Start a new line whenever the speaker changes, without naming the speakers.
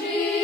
tree.